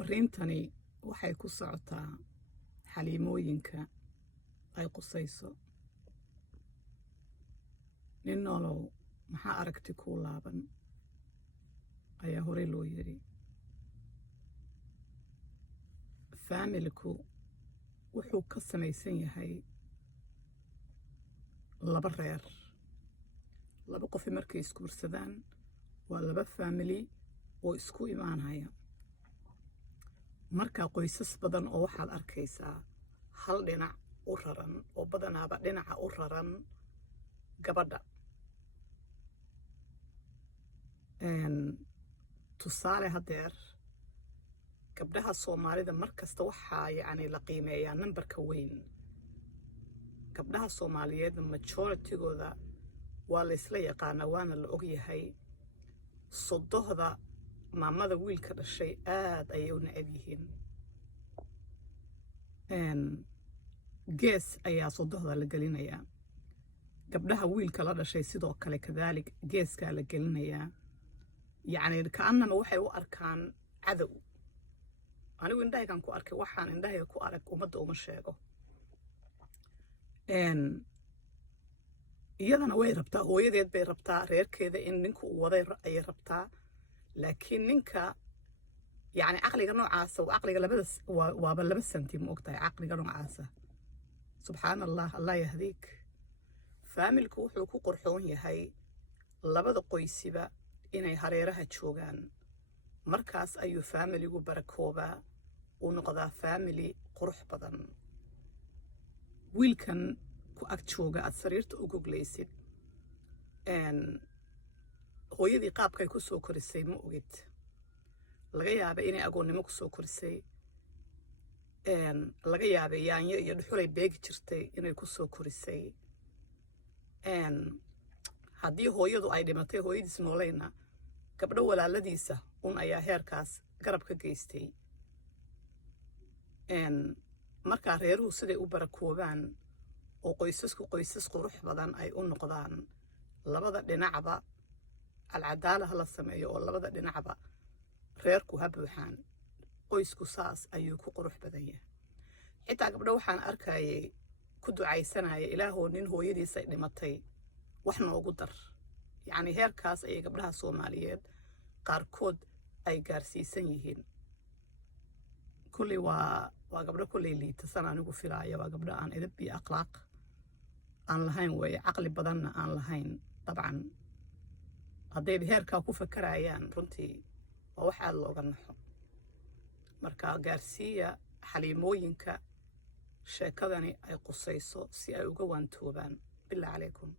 fariintani waxay ku socotaa xaliimooyinka ay qusayso. nin nolow maxaa aragti kuu laaban ayaa horey loo yiri. faamilku wuxuu ka samaysan yahay laba reer. laba qof markay isguursadaan waa laba faamili oo isku imaanaya. marka qoysas badan oo waxaad arkaysaa hal dhinac u raran oo badanaaba dhinaca u raran gabadha. tusaale hadeer gabdhaha Soomaalida markasta waxaa yacni la qiimeeyaa nambarka weyn. gabdhaha Soomaaliyeed majoritigooda waa la isla yaqaanaa waana la ogyahay. sodohda maamada wiilka dhashay aad ayay u neceb yihiin. gees ayaa sodohda la gelinayaa. gabdhaha wiilka la dhashay sidoo kale kadaalig geeskaa la gelinayaa. yacni kaanama waxay u arkaan cadow. anigu indhahaygan ku arkay waxaan indhahayga ku arag ummadda uma sheego. iyadana way rabtaa, hooyadeed bay rabtaa, reerkeeda in ninku uu waday ayay rabtaa. laakiin ninka yacni caqliga noocaasa waa caqliga labadaas waaba laba santi ma ogtahay caqliga noocaasa. subxaan allah, allah yahdiik. faamilku wuxuu ku qurxoon yahay labada qoysiba inay hareeraha joogaan. markaas ayuu faamiligu barakoobaa uu noqdaa faamili qurux badan. wiilkan ku ag jooga aad sariirta u goglaysid hooyadii qaabkay ku soo korisay ma ogid. laga yaabay inay agoonnimo ku soo korisay. laga yaabay yaanyo iyo dhuxulay beegi jirtay inay ku soo korisay. haddii hooyadu ay dhimatay hooyadiis noolayna gabdho walaaladiisa un ayaa heerkaas garab ka geystay. markaa reeruhu siday u barakoobaan oo qoysasku qoysas qurux badan ay u noqdaan, labada dhinacba alcadaalaha la sameeyo oo labada dhinacba reerku ha buuxaan. qoysku saas ayuu ku qurux badan yahay. xitaa gabdho waxaan arkayay ku ducaysanaya ilaahoo nin hooyadiisay dhimatay wax noogu dar. yacni heerkaas ayay gabdhaha Soomaaliyeed qaarkood ay gaarsiisan yihiin. kulli waa gabdho kulli liitasan anigu filaaya. waa gabdho aan edeb iyo akhlaaq aan lahayn weeye, caqli badanna aan lahayn. dabcan haddayba heerkaa ku fakarayaan runtii waa wax aad looga naxo. marka gaarsiiya xaliimooyinka sheekadani ay qusayso si ay uga waantoobaan. bilaa calaykum.